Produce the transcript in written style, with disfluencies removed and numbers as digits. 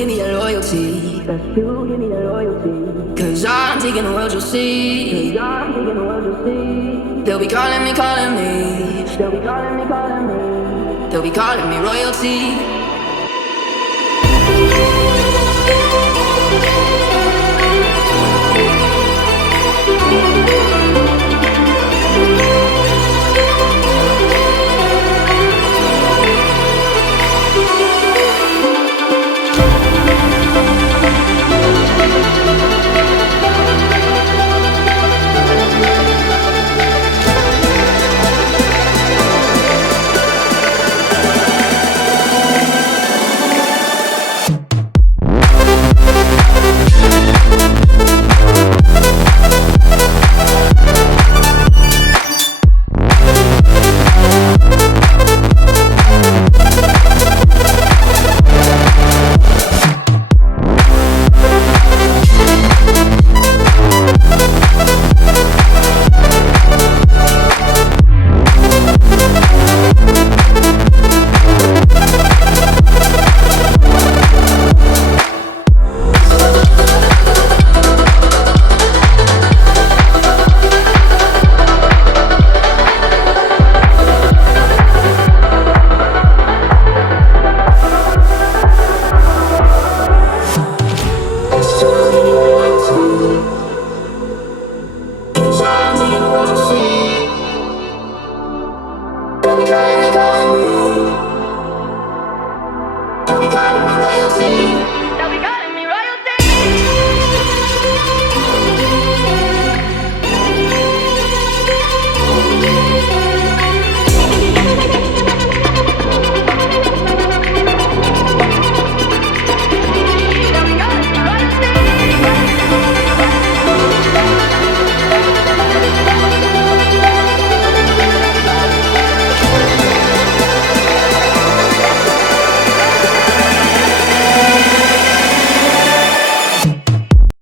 give me that loyalty. That's you, give me that loyalty. Cause I'm taking the world, you'll see. Cause I'm taking the world, you'll see. They'll be calling me, calling me. They'll be calling me, calling me. They'll be calling me royalty.